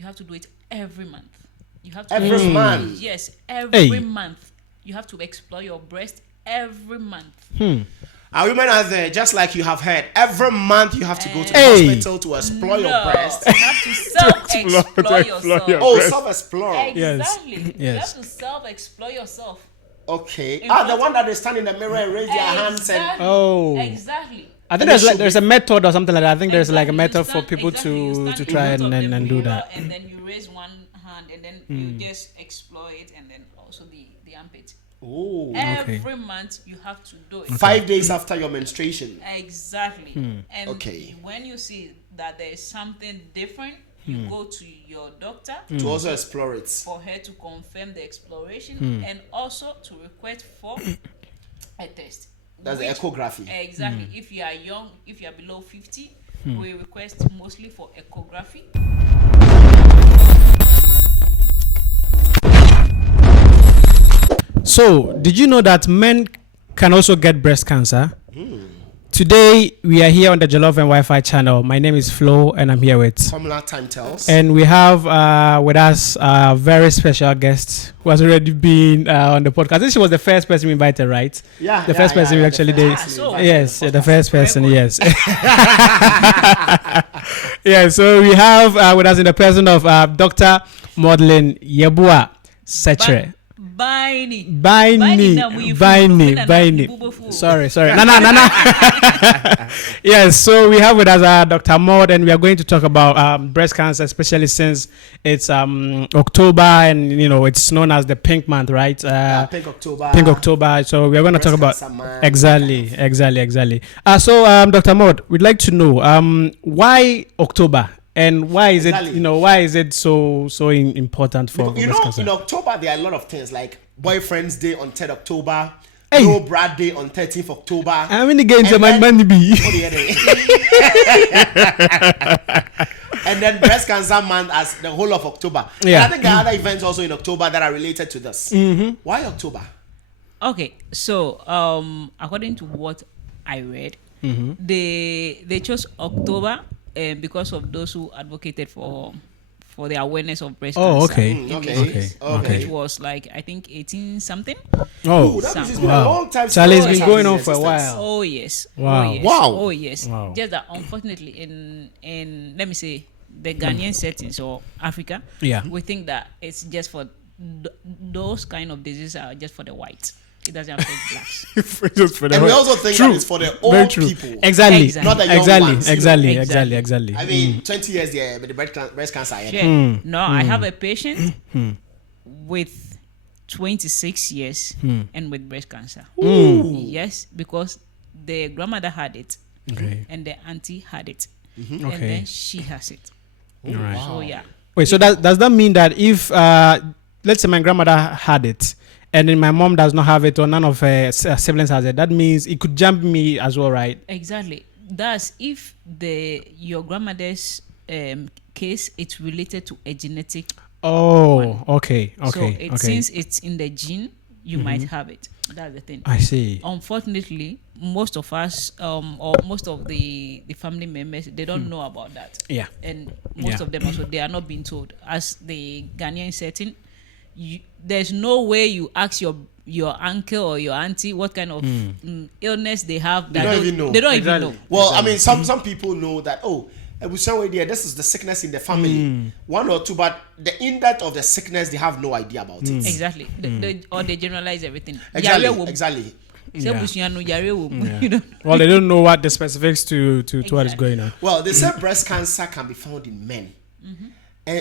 You have to do it every month. You have to every month. Yes, every month. You have to explore your breast every month. Our women are there, just like you have heard. Every month you have to go to the hospital to explore your breast. You have to self-explore yourself. Self-explore. Exactly. You have to self-explore yourself. Okay. The one that they stand in the mirror and raise their hands and. Exactly. I think there's a method or something like that. I think there's like a method for people to try and do that. And then you raise one hand and then you just explore it, and then also the armpit. Oh, every month you have to do it. 5 days after your menstruation. Exactly. And when you see that there is something different, you go to your doctor to also explore it, for her to confirm the exploration and also to request for a test. That's the echography. Exactly. If you are young, if you are below 50, we request mostly for echography. So, did you know that men can also get breast cancer? Today, we are here on the Jollof and Wi-Fi channel. My name is Flo, and I'm here with Formula Time Tells. And we have with us a very special guest who has already been on the podcast. I think she was the first person we invited, right? Yeah. The first person we actually did. Yes, the first person, yes. Yeah, so we have with us in the person of Dr. Maudlin Yebua Setre. Biney. Sorry. No. Yes, so we have with us Dr. Maud, and we are going to talk about breast cancer, especially since it's October, and it's known as the Pink Month, right? Pink October. Pink October. So we are going to talk about exactly. So Dr. Maud, we'd like to know why October. And why is it so important for breast cancer? In October there are a lot of things like Boyfriend's Day on 3rd October, No Brad Day on 13th October. How many games am I money be? And then Breast Cancer Month as the whole of October. Yeah. And I think there are other events also in October that are related to this. Why October? Okay, so according to what I read, they chose October because of those who advocated for the awareness of breast cancer. Okay. Which was like, I think 18 something. Oh, that been a long time. Charlie, it's been going on for a while. Oh yes. Wow. Oh yes. Wow. Just that unfortunately in let me say the Ghanaian settings or Africa, we think that it's just for those kind of diseases are just for the whites. It doesn't affect blacks. And we also think that it's for the old people. Exactly. Not the young ones. Exactly. I mean, 20 years there with the breast cancer. No, I have a patient with 26 years and with breast cancer. Yes, because the grandmother had it and the auntie had it. And then she has it. Right. So yeah. Wait, so does that mean that if let's say my grandmother had it and then my mom does not have it or none of her siblings has it, that means it could jump me as well, right? Exactly. That's if your grandmother's case, it's related to a genetic one. Okay. So since it's in the gene, you might have it. That's the thing. I see. Unfortunately, most of us or most of the family members, they don't know about that. Yeah. And most of them also, they are not being told. As the Ghanaian setting, there's no way you ask your uncle or your auntie what kind of illness they have. They don't even know. They don't even know. Well, I mean, some people know that, this is the sickness in the family. One or two, but the in-depth of the sickness, they have no idea about it. Exactly. Or they generalize everything. Exactly. Well, they don't know what the specifics to what is going on. Well, they say breast cancer can be found in men.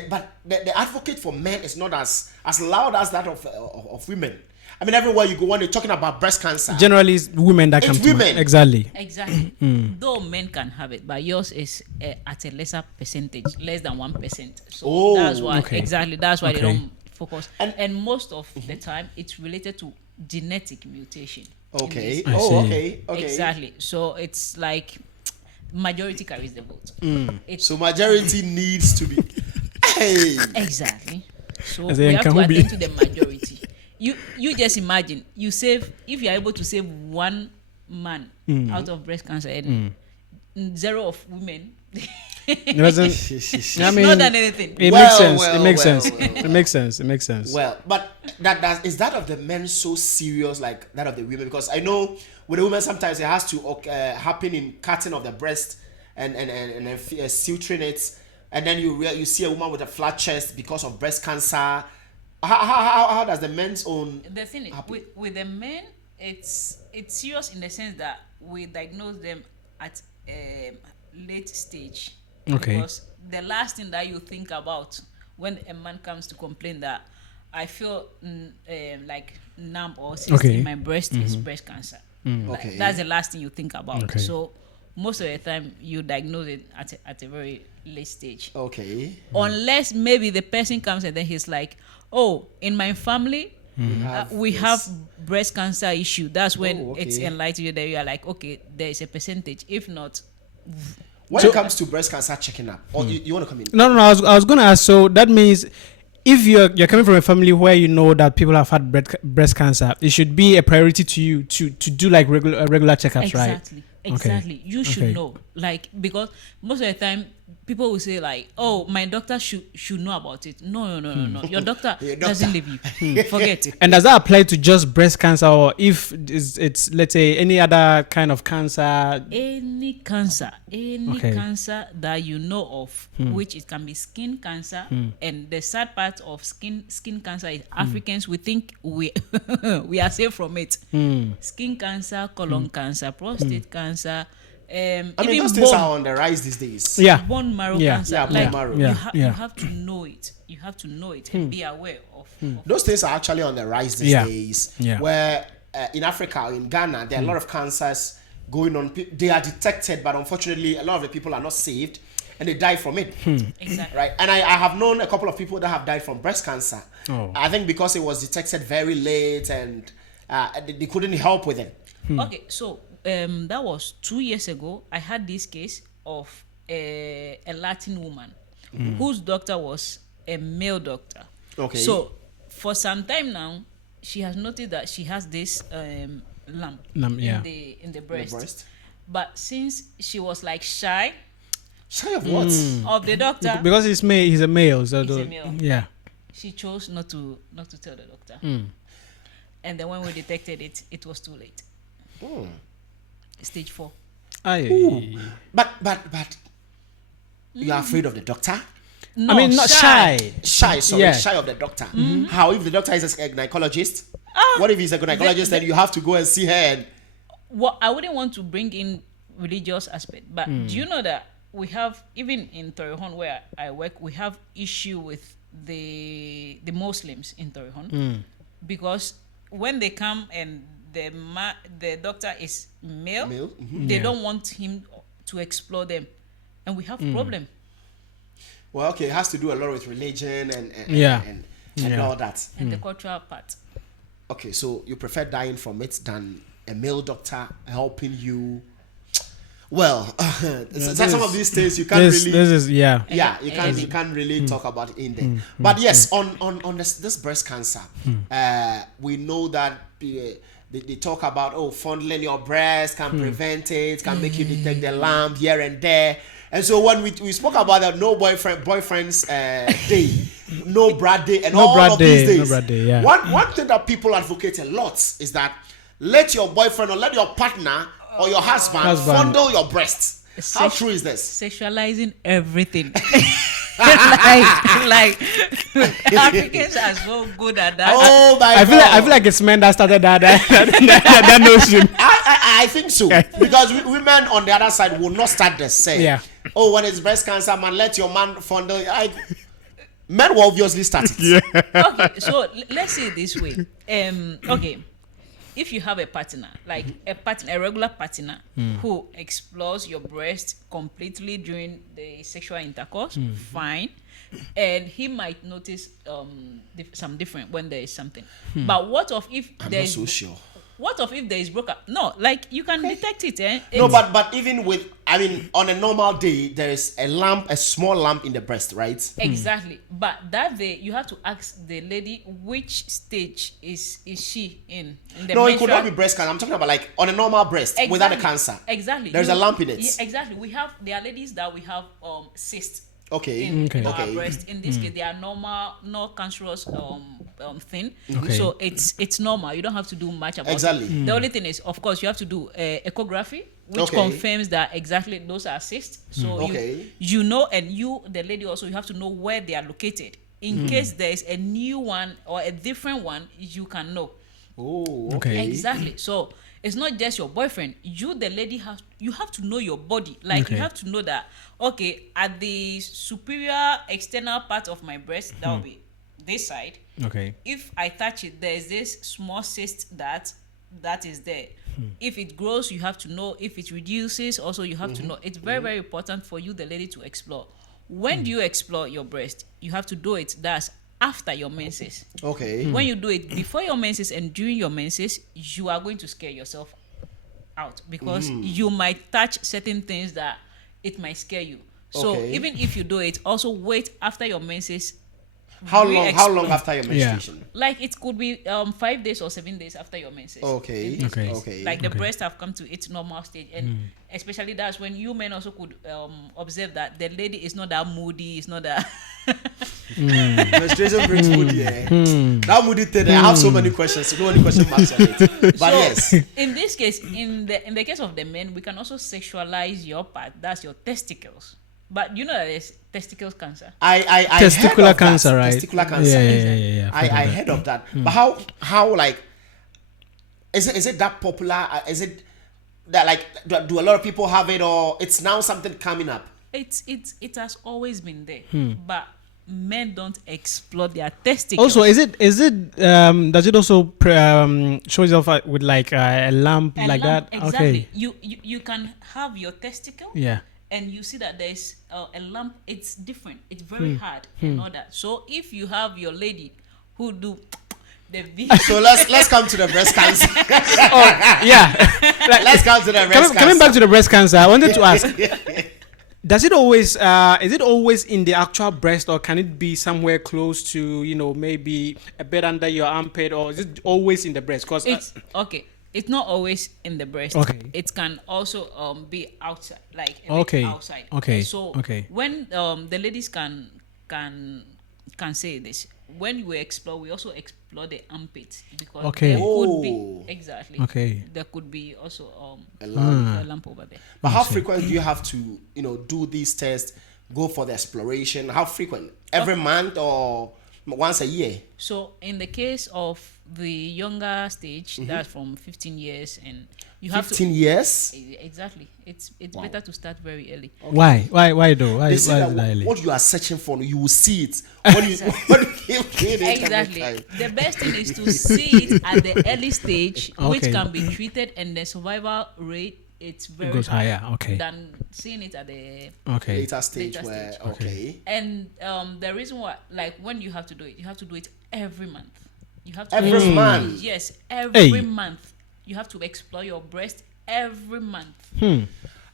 But the advocate for men is not as loud as that of women. I mean, everywhere you go, when you're talking about breast cancer, generally it's women that come to women. Exactly. Though men can have it, but yours is at a lesser percentage, less than 1%. So that's why that's why they don't focus. And most of the time, it's related to genetic mutation. Okay. Exactly. So it's like majority carries the vote. So majority needs to be. Exactly. So we have to attend to the majority. You just imagine if you are able to save one man out of breast cancer and 0 of women. It doesn't. I mean, Not done anything. it Well, makes sense. well, It makes well, sense. well, It makes sense. It makes sense. Well, but that is that of the men so serious like that of the women? Because I know with the women sometimes it has to happen in cutting of the breast and suturing it, and then you see a woman with a flat chest because of breast cancer. How does the men's own? The thing is, with the men, it's serious in the sense that we diagnose them at a late stage. Okay. Because the last thing that you think about when a man comes to complain that I feel like numb or cyst in my breast is breast cancer. Okay. That's the last thing you think about. Okay. So most of the time you diagnose it at a very late stage. Okay. Unless maybe the person comes and then he's like, oh, in my family we have breast cancer issue. That's when it's enlightened you that you are like, okay, there is a percentage. If not, when it comes to breast cancer checking up, or you want to come in? No. I was going to ask. So that means if you're coming from a family where you know that people have had breast cancer, it should be a priority to you to do like regular checkups, right? Exactly. You should know, like, because most of the time people will say like, oh, my doctor should know about it. No. Your doctor doesn't leave you. Forget it. And does that apply to just breast cancer, or if it's let's say any other kind of cancer? Any cancer that you know of, which it can be skin cancer, and the sad part of skin cancer is Africans, we think we are safe from it. Skin cancer, colon cancer, prostate cancer. I mean, even those things are on the rise these days. Yeah. Bone marrow cancer. Bone marrow. You have to know it. You have to know it and be aware of Those things are actually on the rise these days. Yeah. Where in Africa, in Ghana, there are a lot of cancers going on. They are detected, but unfortunately, a lot of the people are not saved and they die from it. Exactly. Right. And I have known a couple of people that have died from breast cancer. I think because it was detected very late and they couldn't help with it. Okay, so that was 2 years ago. I had this case of a Latin woman whose doctor was a male doctor. Okay. So for some time now, she has noticed that she has this lump in the breast. But since she was like shy of what? of the doctor, Because he's a male. So he's a male. Yeah. She chose not to tell the doctor. And then when we detected it, it was too late. Stage 4. But you are afraid of the doctor? No, I mean, not shy. Shy of the doctor. How if the doctor is a gynecologist? What if he's a gynecologist and you have to go and see her? And well, I wouldn't want to bring in religious aspect, but do you know that we have, even in Torrejon where I work, we have issue with the Muslims in Torrejon because when they come and the doctor is male, they don't want him to explore them, and we have problem. Well, okay, it has to do a lot with religion and all that. And the cultural part. Okay, so you prefer dying from it than a male doctor helping you? Well, some of these things you can't you can't really talk about it in there. But yes, on this breast cancer, we know that they talk about fondling your breast can prevent it, can make you detect the lump here and there. And so when we spoke about that no boyfriend's day, no bra day, and all of these days, one thing that people advocate a lot is that let your boyfriend or let your partner or your husband fondle your breast. How true is this? Sexualizing everything. like Africans are so good at that. Oh my God! I feel like it's men that started that notion. I think so because women on the other side will not start the same. Yeah. Oh, when it's breast cancer, man, let your man fondle. Men will obviously start it. Yeah. Okay, so let's say it this way. Okay. If you have a partner, like a regular partner who explores your breast completely during the sexual intercourse, fine. And he might notice some different when there is something. But what if I'm not so sure. what if there is broken? No, like you can detect it. No, but even with, I mean, on a normal day, there is a small lump in the breast, right? Exactly. But that day, you have to ask the lady which stage is she in the no, it could not be breast cancer. I'm talking about like on a normal breast without a cancer. Exactly. There's a lump in it. Yeah, exactly. There are ladies that we have cysts. Okay. In our breast. In this case, they are normal, no cancerous thing. Okay. So it's normal. You don't have to do much about it. The only thing is, of course, you have to do echography, which confirms that exactly those are cysts. So you know, and you, the lady, also you have to know where they are located. In case there is a new one or a different one, you can know. Oh, okay. Exactly. So it's not just your boyfriend. You, the lady, you have to know your body. Like you have to know that, okay, at the superior external part of my breast, that will be this side. Okay. If I touch it, there is this small cyst that is there. If it grows, you have to know. If it reduces, also you have to know. It's very, very important for you, the lady, to explore. When do you explore your breast? You have to do it. That's after your menses. Okay. When you do it before your menses and during your menses, you are going to scare yourself out because you might touch certain things that it might scare you. So even if you do it, also wait after your menses. How long after your menstruation? Like it could be 5 days or 7 days after your menses. Okay. Like the breast have come to its normal stage, and especially that's when you men also could observe that the lady is not that moody, it's not that. Menstruation brings moody. That moody thing. I have so many questions. So many question marks on it. But yes. In this case, in the case of the men, we can also sexualize your part. That's your testicles. But you know that there's testicle cancer. I testicular cancer, right? Testicular cancer. Yeah. I heard of that. But how like is it that popular? Is it that like do a lot of people have it, or it's now something coming up? It has always been there, but men don't explore their testicles. Also, is it does it also show itself with like a lump like that? Exactly. Okay. You can have your testicle. Yeah. And you see that there's a lump. It's different. It's very hard and all that. So if you have your lady who do the so let's come to the breast cancer. Let's come to the breast cancer. Coming back to the breast cancer, I wanted to ask. Does it always is it always in the actual breast, or can it be somewhere close to maybe a bit under your armpit, or is it always in the breast? Because it's okay. It's not always in the breast. Okay. It can also be outside, like outside. Okay. So when the ladies can say this, when we explore, we also explore the armpit because there could be there could be also a lump over there. But how frequent do you have to do these tests? Go for the exploration. How frequent? Every month or once a year? So in the case of the younger stage, that's from 15 years, and you have 15 years. Exactly. It's better to start very early. Why though? Why is that early? What you are searching for, you will see it when you exactly. The best thing is to see it at the early stage, which can be treated, and the survival rate it's very goes higher. Okay. Than seeing it at the later stage. And the reason why, like when you have to do it, you have to do it every month. You have to every month. Yes, every month. You have to explore your breast every month.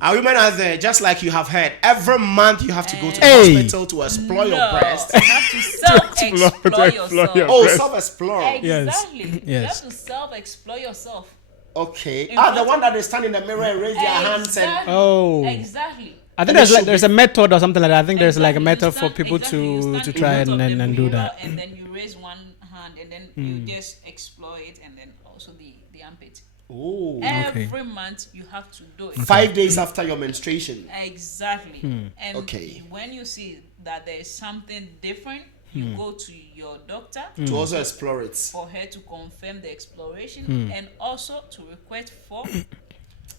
Our women are there, just like you have heard. Every month you have to go to the hospital to explore your breast. You have to self-explore yourself. Oh, self-explore. Exactly. You have to self-explore yourself. Okay. The one that they stand in the mirror and raise their hands and exactly. I think there's a method or something like that. I think there's like a method for people to try and do that. And then you raise one hand and then you just explore it, and then also the armpit. Oh. Every month you have to do it. 5 days after your menstruation. Exactly. And when you see that there is something different, you go to your doctor to also explore it, for her to confirm the exploration and also to request for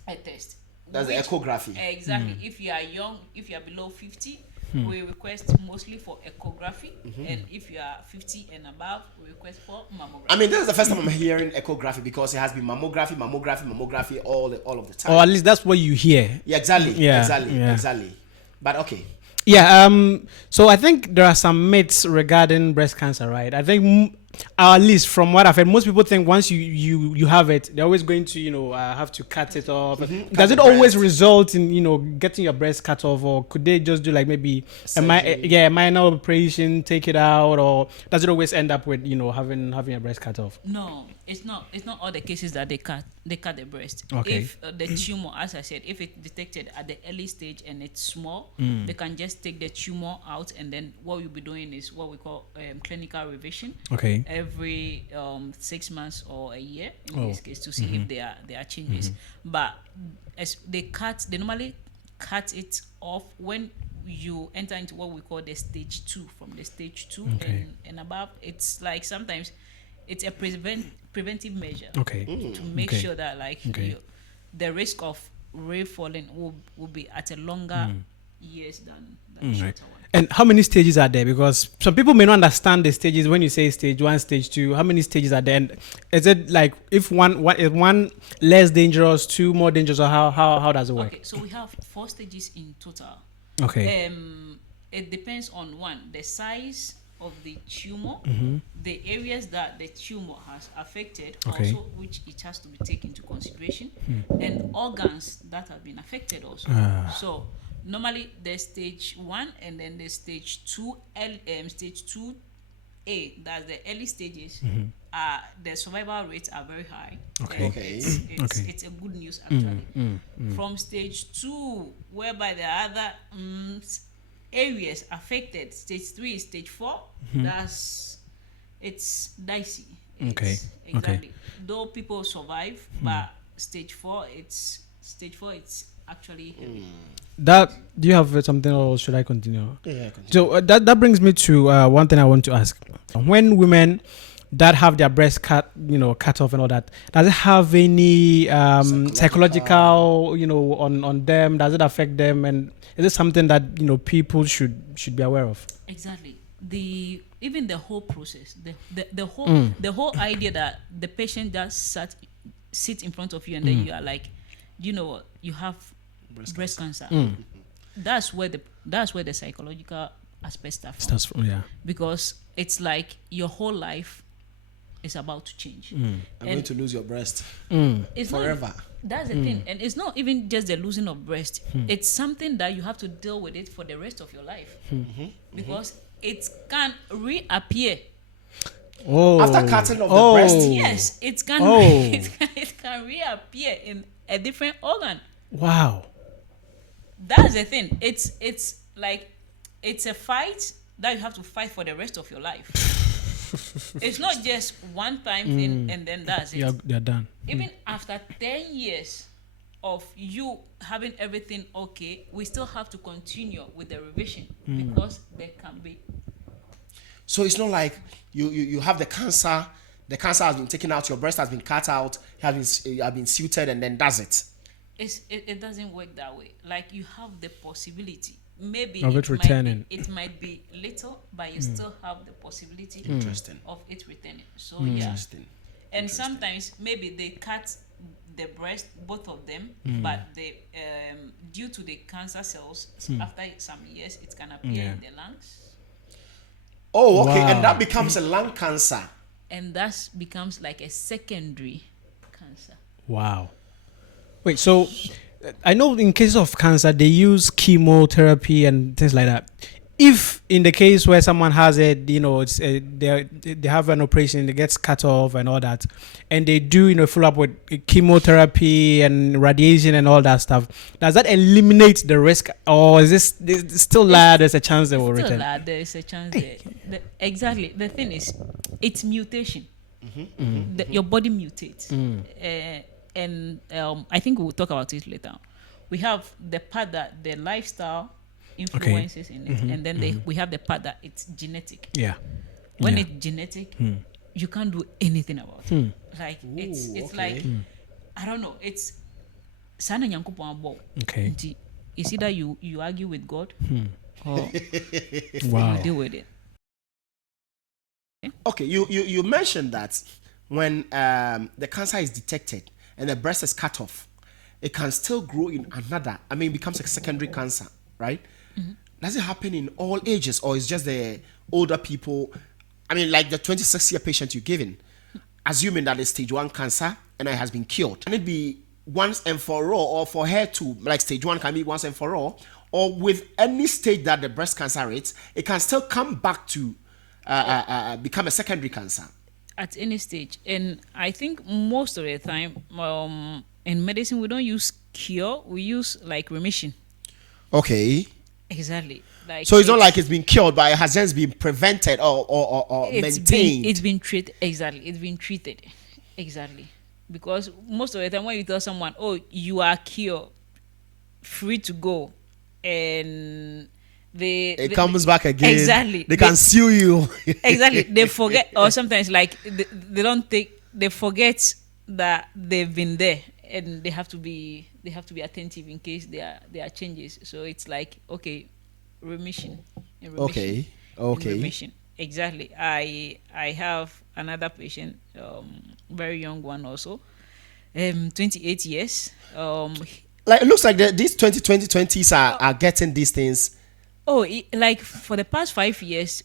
a test. That's the echography. Exactly. If you are young, if you are below 50, we request mostly for echography, and if you are 50 and above, we request for mammography. I mean, this is the first time I'm hearing echography, because it has been mammography all of the time. Or at least that's what you hear. Yeah, exactly. But okay. Yeah. So I think there are some myths regarding breast cancer, right? I think at least from what I've heard, most people think once you have it, they're always going to have to cut it off. Does it always result in getting your breast cut off, or could they just do like maybe a minor operation, take it out, or does it always end up with having a breast cut off? No, it's not all the cases that they cut the breast. Okay. If the tumor, as I said, if it's detected at the early stage and it's small, they can just take the tumor out, and then what we'll be doing is what we call clinical revision. Okay. Every 6 months or a year in this case to see if there are changes. But as they normally cut it off when you enter into what we call the stage 2. From the stage 2 and above, it's like sometimes it's a preventive measure to make sure that the risk of falling will be at a longer years than shorter one. And how many stages are there? Because some people may not understand the stages. When you say stage 1, stage 2, how many stages are there? And is it like if one less dangerous, 2 more dangerous, or how does it work? Okay, so we have 4 stages in total. Okay. It depends on the size of the tumor, the areas that the tumor has affected, also which it has to be taken into consideration, and organs that have been affected also. So normally there's stage 1 and then there's stage 2, stage 2A, that's the early stages. The survival rates are very high. It's a good news actually. From stage 2, whereby there are other areas affected, stage 3, stage 4, it's dicey. Exactly. Though people survive, but stage 4 it's actually heavy. Do you have something, or should I continue? Yeah, continue. So that brings me to one thing I want to ask. When women that have their breast cut off and all that, does it have any psychological on them? Does it affect them? And is it something that people should be aware of? Exactly. Even the whole process, the whole idea that the patient just sit in front of you and then you are like, you have breast cancer. That's where the psychological aspect starts from. Because it's like your whole life is about to change. I'm going to lose your breast it's forever. That's the thing. And it's not even just the losing of breast. It's something that you have to deal with it for the rest of your life. Because it can reappear. After cutting off the breast? Yes, it can reappear in a different organ. Wow. That's the thing. It's like it's a fight that you have to fight for the rest of your life. It's not just one time thing and then that's it. You're done. Even after 10 years of you having everything okay, we still have to continue with the revision because there can be. So it's not like you have the cancer has been taken out, your breast has been cut out, you have been sutured, and then that's it. It doesn't work that way. Like you have the possibility. Maybe of it returning. It might be little, but you still have the possibility of it returning. So and sometimes maybe they cut the breast, both of them, but they due to the cancer cells, after some years it can appear in the lungs. Oh, okay, and that becomes a lung cancer. And that becomes like a secondary cancer. Wow. Wait, so I know in case of cancer, they use chemotherapy and things like that. If in the case where someone has it, it's they have an operation, it gets cut off and all that, and they do follow up with chemotherapy and radiation and all that stuff, does that eliminate the risk, or is this still there's a chance they will return? There's a chance there. Exactly. The thing is, it's mutation. Your body mutates. And I think we'll talk about it later. We have the part that the lifestyle influences in it, and then we have the part that it's genetic. When it's genetic, you can't do anything about it. Like it's like I don't know. It's sana nyankopon abo. Okay. It's either you argue with God or wow. you deal with it. Okay, you mentioned that when the cancer is detected and the breast is cut off, it can still grow in another. I mean, it becomes a secondary cancer, right? Does it happen in all ages, or is just the older people I mean, like the 26-year patient you're giving, assuming that it's stage 1 cancer and it has been cured, can it be once and for all, or for her to, like stage 1 can be once and for all, or with any stage that the breast cancer is, it can still come back to become a secondary cancer? At any stage. And I think most of the time, in medicine, we don't use cure, we use like remission. Okay. Exactly. Like, so it's not like it's been cured, but it has just been prevented or maintained. It's been treated. Exactly. It's been treated. Exactly. Because most of the time when you tell someone, oh, you are cured, free to go, and it comes back again. Exactly. They can sue you. Exactly. They forget, or sometimes like they forget that they've been there, and they have to be attentive in case there are changes. So it's like, okay, remission. Okay. Remission. Exactly. I have another patient, very young one also, 28 years. Like it looks like these 20s are getting these things. Like for the past 5 years,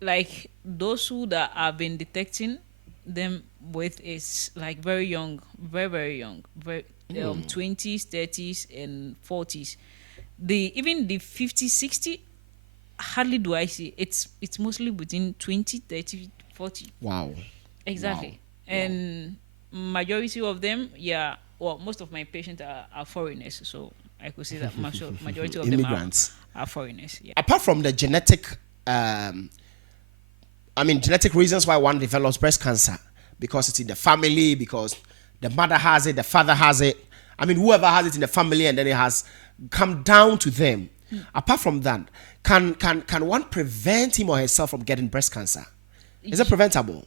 like those who that have been detecting them with is like very young, very very young, 20s, 30s, and 40s. Even the 50, 60, hardly do I see. It's mostly between 20, 30, 40. Wow. Exactly. Wow. And majority of them, most of my patients are foreigners, so I could say that majority of them are foreigners. Yeah. Apart from the genetic reasons why one develops breast cancer, because it's in the family, because the mother has it, the father has it. I mean, whoever has it in the family, and then it has come down to them. Apart from that, can one prevent him or herself from getting breast cancer? Is it preventable?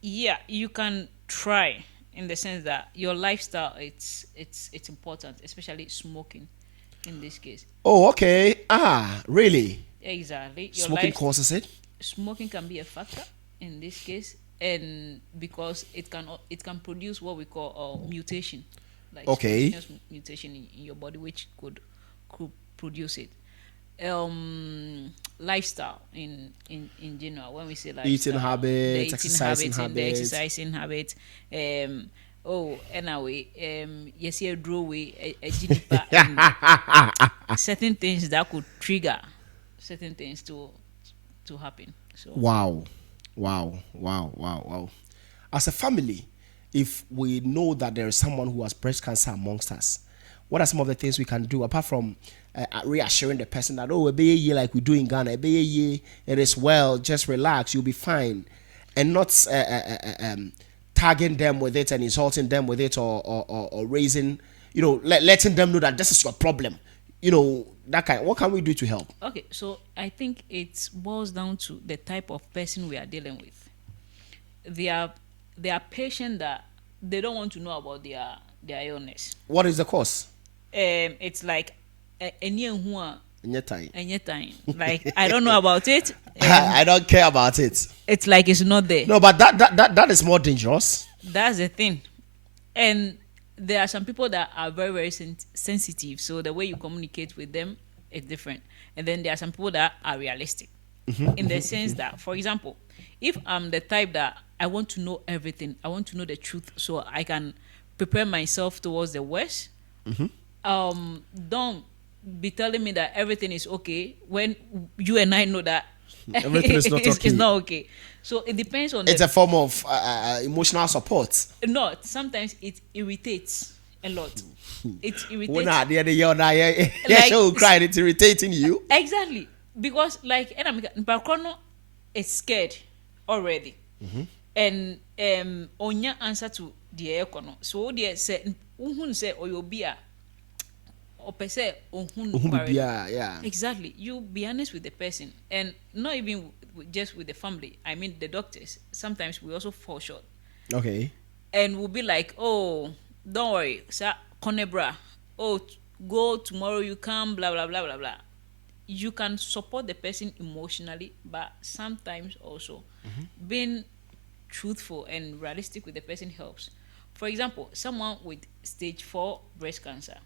Yeah, you can try, in the sense that your lifestyle, it's important, especially smoking in this case. Oh, okay. Really? Exactly. Smoking causes it? Smoking can be a factor in this case, and because it can produce what we call mutation, like mutation in your body, which could produce it. Lifestyle in general, when we say lifestyle, eating habits, exercising habits, anyway, yes, you draw away certain things that could trigger certain things to happen. So wow. As a family, if we know that there is someone who has breast cancer amongst us, what are some of the things we can do apart from reassuring the person that, oh, a year like we do in Ghana, a year, it is well, just relax, you'll be fine, and not tagging them with it and insulting them with it, or raising, letting them know that this is your problem, that kind. What can we do to help? Okay, so I think it boils down to the type of person we are dealing with. They are patients that they don't want to know about their illness. What is the cause? It's like time. Like, I don't know about it. I don't care about it. It's like it's not there. No, but that is more dangerous. That's the thing. And there are some people that are very, very sensitive. So the way you communicate with them is different. And then there are some people that are realistic. In the sense that, for example, if I'm the type that I want to know everything, I want to know the truth so I can prepare myself towards the worst. Don't be telling me that everything is okay when you and I know that everything is not okay. It's not okay. So it depends on. It's a form of emotional support. No, sometimes it irritates a lot. It irritates. Crying, it's irritating you. Exactly, because like Bakono is scared already, and onya answer to the econo. So they say say oyobia. Yeah. Exactly. You be honest with the person, and not even just with the family. I mean, the doctors. Sometimes we also fall short. Okay. And we'll be like, oh, don't worry, sir, Conebra. Oh, go tomorrow. You come. Blah blah blah blah blah. You can support the person emotionally, but sometimes also being truthful and realistic with the person helps. For example, someone with stage 4 breast cancer,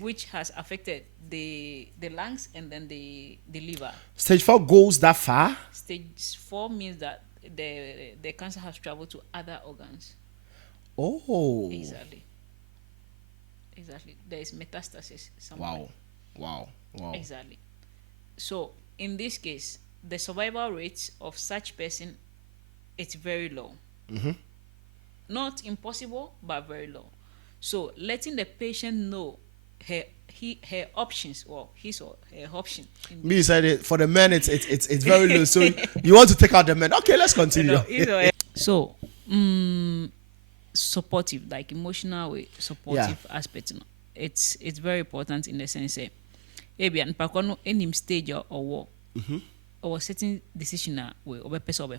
which has affected the lungs and then the liver. Stage 4 goes that far? stage 4 means that the cancer has traveled to other organs. Oh. Exactly. There is metastasis somewhere. Wow. Exactly. So in this case, the survival rate of such person, it's very low. Not impossible, but very low. So letting the patient know her options, or his or her option. Me said it for the men. It's very low. So you want to take out the men? Okay, let's continue. So supportive, like emotional way, supportive aspect. It's very important in the sense that and pakono any stage or certain decision way or person or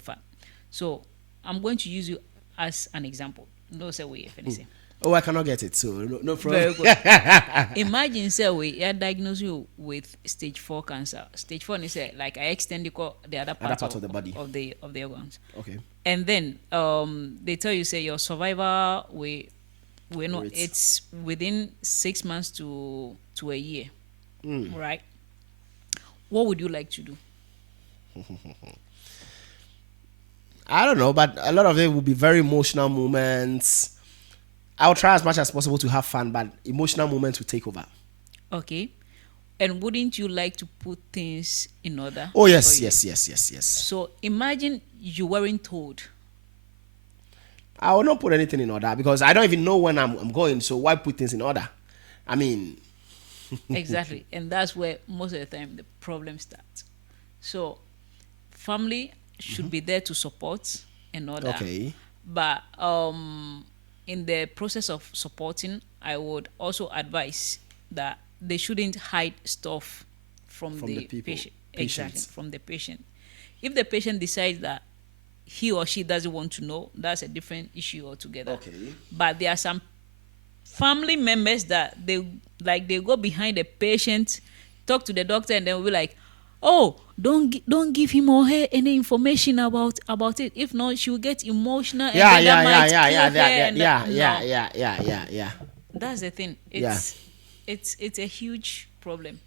So I'm going to use you as an example. No say way if anything. Oh, I cannot get it, so no problem. Very good. Imagine say we diagnose you with stage 4 cancer. Stage 4 is like I extend the other part of the body of the organs. Okay. And then they tell you say your survival we know it's within 6 months to a year. Right? What would you like to do? I don't know, but a lot of it will be very emotional moments. I'll try as much as possible to have fun, but emotional moments will take over. Okay. And wouldn't you like to put things in order? Oh, yes. So imagine you weren't told. I will not put anything in order because I don't even know when I'm going, so why put things in order? I mean... Exactly. And that's where most of the time the problem starts. So family should be there to support in order. Okay. But in the process of supporting, I would also advise that they shouldn't hide stuff from the patient. Exactly, from the patient. If the patient decides that he or she doesn't want to know, that's a different issue altogether. Okay. But there are some family members that they go behind the patient, talk to the doctor, and then will be like, oh, don't give him or her any information about it. If not, she will get emotional. Yeah. That's the thing. It's a huge problem.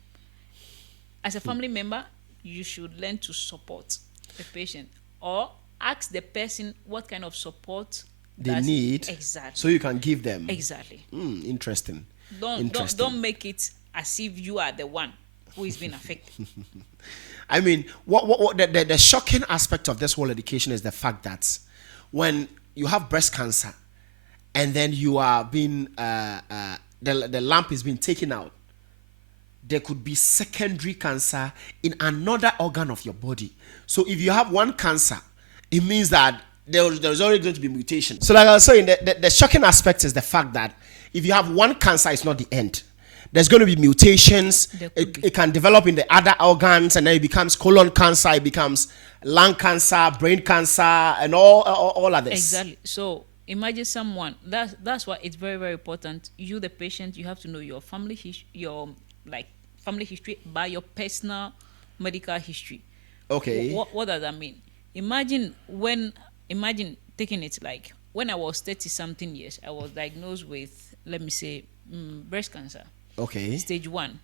As a family member, you should learn to support the patient or ask the person what kind of support they need. Exactly. So you can give them. Exactly. Interesting. Don't make it as if you are the one who is being affected. I mean, what the shocking aspect of this whole education is the fact that when you have breast cancer and then you are being the lump is being taken out, there could be secondary cancer in another organ of your body. So if you have one cancer, it means that there's already going to be mutation. So like I was saying, the shocking aspect is the fact that if you have one cancer, it's not the end. There's going to be mutations. It can develop in the other organs, and then it becomes colon cancer, it becomes lung cancer, brain cancer, and all of this. Exactly. So imagine someone. That's why it's very, very important. You, the patient, you have to know your family family history by your personal medical history. Okay. What does that mean? Imagine taking it like when I was 30-something years, I was diagnosed with, let me say, breast cancer. Okay. Stage 1.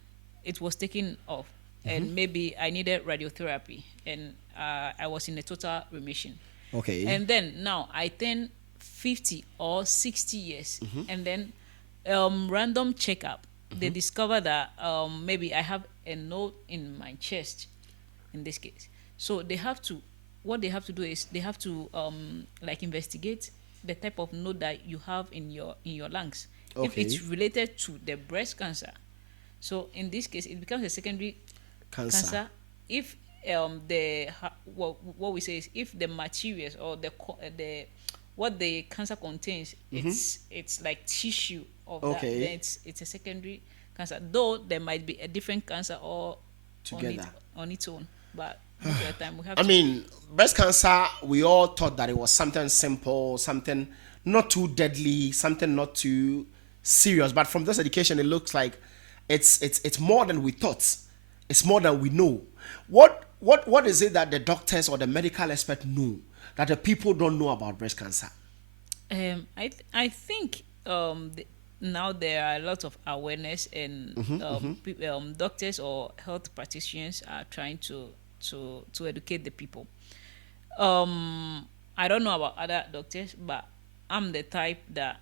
It was taken off. And maybe I needed radiotherapy. And I was in a total remission. Okay. And then now I turn 50 or 60 years. And then random checkup. They discover that maybe I have a node in my chest, in this case. So what they have to do is they have to investigate the type of node that you have in your lungs. Okay. If it's related to the breast cancer. So in this case, it becomes a secondary cancer. If what we say is if the materials or the what the cancer contains, it's like tissue of that, then it's a secondary cancer. Though there might be a different cancer or together on its own, but most of the time we have. I mean, breast cancer. We all thought that it was something simple, something not too deadly, something not too serious. But from this education, it looks like it's more than we thought. It's more than we know. What is it that the doctors or the medical expert know that the people don't know about breast cancer? I think now there are a lot of awareness, and doctors or health practitioners are trying to to educate the people. I don't know about other doctors, but I'm the type that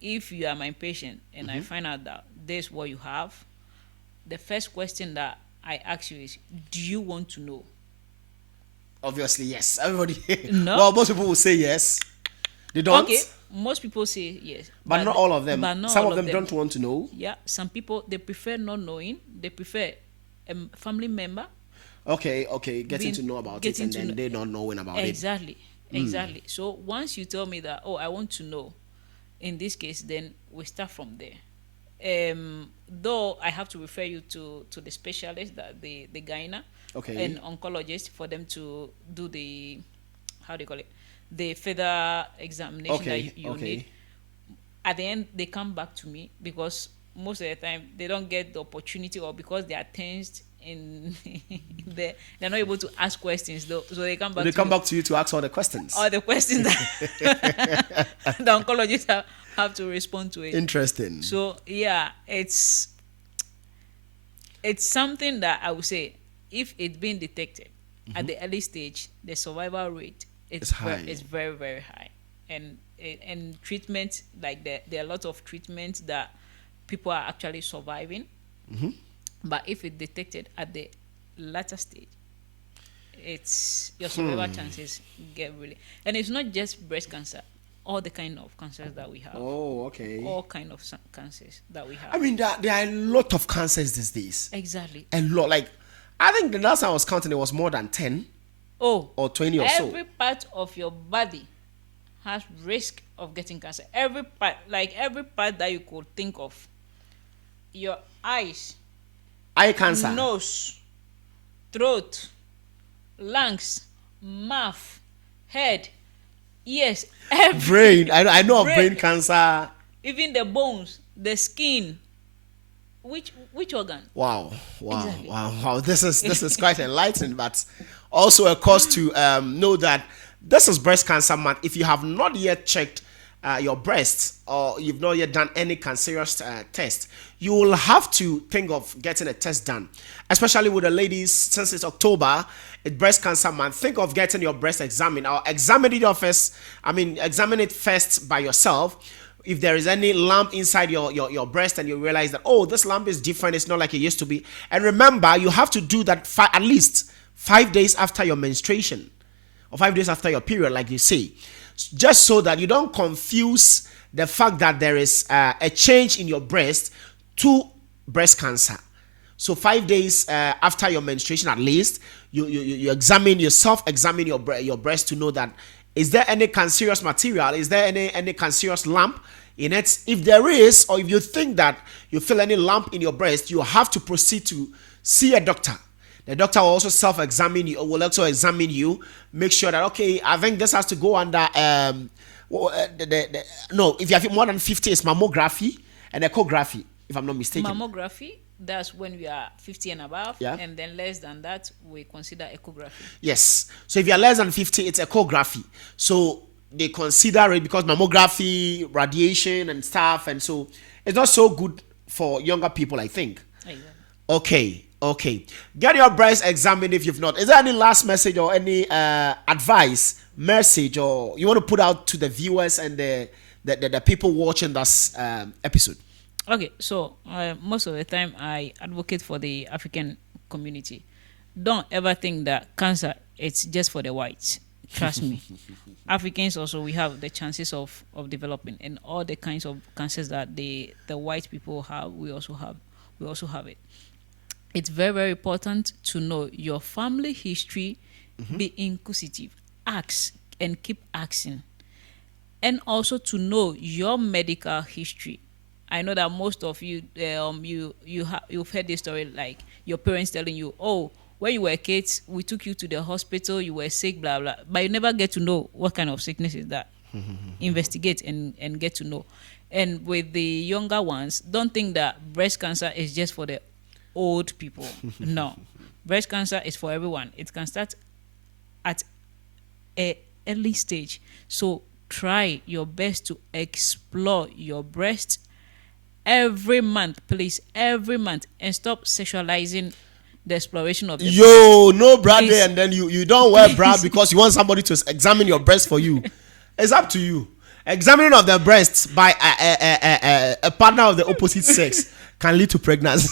if you are my patient and I find out that this is what you have, the first question that I ask you is, do you want to know? Obviously, yes. Everybody. No. Well, most people will say yes. They don't. Okay, most people say yes, but not all of them. Some of them don't want to know. Yeah, some people they prefer not knowing. They prefer a family member. Okay, getting to know about it, and then they not knowing about it. Exactly. So once you tell me that, oh, I want to know, in this case, then we start from there. Though I have to refer you to the specialist, that the gyna, and oncologist, for them to do the, how do you call it, the further examination that you need. At the end, they come back to me, because most of the time they don't get the opportunity, or because they are tensed in they're not able to ask questions though, so they come back to you to ask all the questions that the oncologists have to respond to it. Interesting. So yeah, it's something that I would say, if it's been detected at the early stage, the survival rate is high. It's very, very high. And treatment, like there are a lot of treatments that people are actually surviving. But if it's detected at the latter stage, it's your survival chances get really. And it's not just breast cancer, all the kind of cancers that we have. Oh, okay. All kind of cancers that we have. I mean, there are a lot of cancers these days. Exactly. A lot. Like, I think the last time I was counting, it was more than 10. Oh. Or 20 or so. Every part of your body has risk of getting cancer. Every part that you could think of. Your eyes. Eye cancer. Nose. Throat. Lungs. Mouth. Head. Ears. Brain. I know of brain cancer. Even the bones. The skin. Which organ? Wow. Exactly. Wow. This is quite enlightening, but also a cause to know that this is breast cancer month. If you have not yet checked your breasts, or you've not yet done any cancerous test, you will have to think of getting a test done. Especially with the ladies, since it's October, it's breast cancer month. Think of getting your breast examined, or examine it first by yourself. If there is any lump inside your breast, and you realize that, oh, this lump is different, it's not like it used to be. And remember, you have to do that at least 5 days after your menstruation, or 5 days after your period, like you say, just so that you don't confuse the fact that there is a change in your breast to breast cancer. So 5 days after your menstruation, at least, you examine your breast to know that, is there any cancerous material? Is there any cancerous lump in it? If there is, or if you think that you feel any lump in your breast, you have to proceed to see a doctor. The doctor will also self-examine you, or will also examine you, make sure that, okay, I think this has to go under, if you have more than 50, it's mammography and echography, if I'm not mistaken. Mammography, that's when we are 50 and above, yeah. And then less than that, we consider echography. Yes. So if you are less than 50, it's echography. So they consider it because mammography, radiation and stuff, and so it's not so good for younger people, I think. Exactly. Okay. Get your breast examined if you've not. Is there any last message or any advice, message, or you want to put out to the viewers and the people watching this episode? Okay, so most of the time I advocate for the African community. Don't ever think that cancer it's just for the whites. Trust me. Africans also, we have the chances of developing, and all the kinds of cancers that the white people have, we also have it. It's very, very important to know your family history, be inquisitive, ask and keep asking. And also to know your medical history. I know that most of you, you've heard this story, like your parents telling you, oh, when you were kids, we took you to the hospital, you were sick, blah, blah. But you never get to know what kind of sickness is that. Investigate and get to know. And with the younger ones, don't think that breast cancer is just for the old people. No. Breast cancer is for everyone. It can start at an early stage. So try your best to explore your breast every month, please, every month, and stop sexualizing the exploration of the no bra there, and then you don't wear bra because you want somebody to examine your breast for you. It's up to you. Examining of the breasts by a partner of the opposite sex can lead to pregnancy.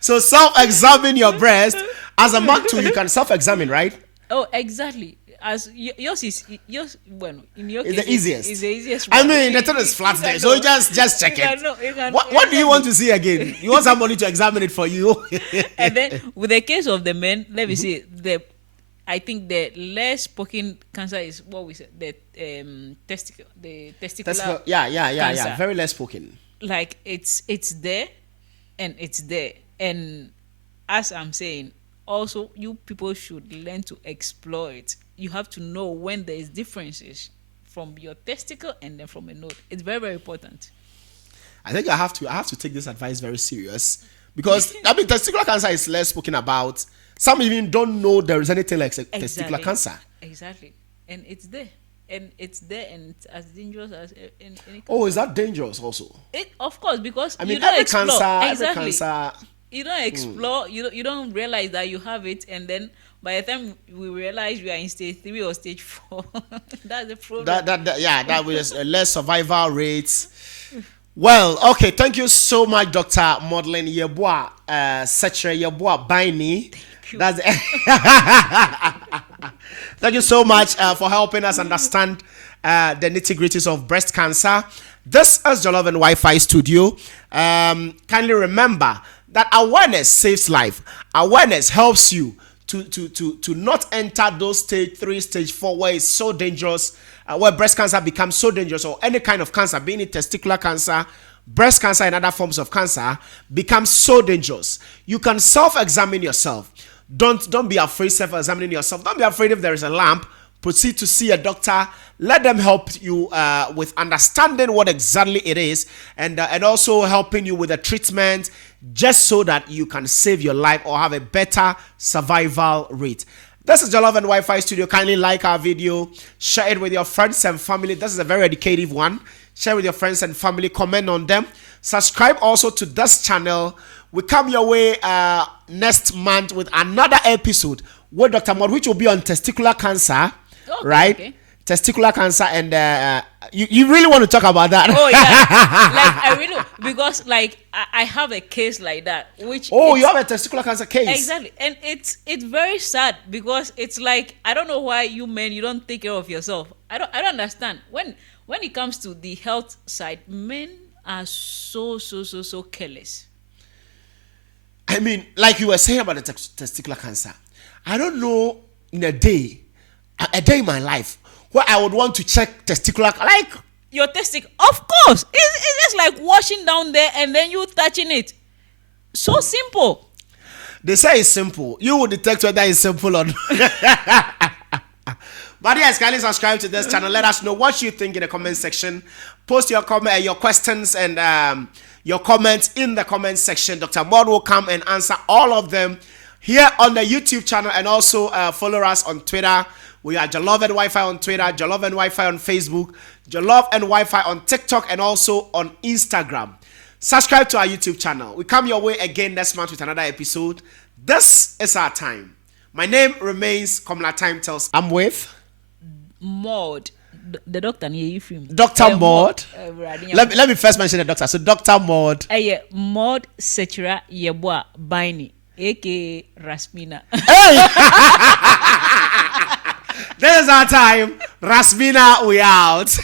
So self-examine your breast. As a man too, you can self-examine, right? Oh, exactly. As yours is yours. Well, in your case, the easiest. It's the easiest. I mean, the thing is flat there, so just check it. What do you want to see again? You want somebody to examine it for you? And then, with the case of the men, let me see. I think the less spoken cancer is what we said. The testicular. Yeah. Very less spoken. Like it's there, and as I'm saying, also you people should learn to explore it. You have to know when there is differences from your testicle and then from a node. It's very, very important. I think I have to take this advice very serious because I mean testicular cancer is less spoken about. Some even don't know there is anything like testicular cancer. Exactly, and it's there. And it's as dangerous as any cancer. Oh, is that dangerous also? Of course, because I mean, you don't every explore. cancer, every cancer. You don't explore. You don't realize that you have it, and then by the time we realize we are in stage 3 or stage 4, that's the problem. That was a less survival rates. Well, okay, thank you so much, Dr. Maudlin Yeboah, Setre Yeboah Biney. That's Thank you so much for helping us understand the nitty-gritties of breast cancer. This is Jollof and Wi-Fi Studio. Kindly remember that awareness saves life. Awareness helps you to not enter those stage 3, stage 4 where it's so dangerous, where breast cancer becomes so dangerous, or any kind of cancer, being it testicular cancer, breast cancer, and other forms of cancer, becomes so dangerous. You can self-examine yourself. Don't be afraid self-examining yourself. Don't be afraid if there is a lump. Proceed to see a doctor. Let them help you with understanding what exactly it is, and also helping you with the treatment, just so that you can save your life or have a better survival rate. This is Jollof and Wi-Fi Studio. Kindly like our video, share it with your friends and family. This is a very educative one. Share with your friends and family. Comment on them. Subscribe also to this channel. We come your way next month with another episode with Dr. Maud, which will be on testicular cancer, right? Okay. Testicular cancer, and you really want to talk about that? Oh yeah, like I really, because like I have a case like that, which you have a testicular cancer case, exactly, and it's very sad because it's like I don't know why you men you don't take care of yourself. I don't understand when it comes to the health side, men are so careless. I mean, like you were saying about the testicular cancer, I don't know in a day in my life where I would want to check testicular, like your testicle. Of course, it's just like washing down there and then you touching it. So simple. They say it's simple. You will detect whether it's simple or not. But yes, kindly subscribe to this channel. Let us know what you think in the comment section. Post your comment, your questions, and your comments in the comment section. Dr. Maud will come and answer all of them here on the YouTube channel, and also follow us on Twitter. We are Jollof and Wi-Fi on Twitter, Jollof and Wi-Fi on Facebook, Jollof and Wi-Fi on TikTok, and also on Instagram. Subscribe to our YouTube channel. We come your way again next month with another episode. This is our time. My name remains Komla Time Tells. I'm with Maud. The doctor near you film. Dr. Maud. Let me first mention the doctor. So Dr. Maud. Maud Setre Yeboah Biney, aka Rasmina. Hey! This is our time. Rasmina, we out.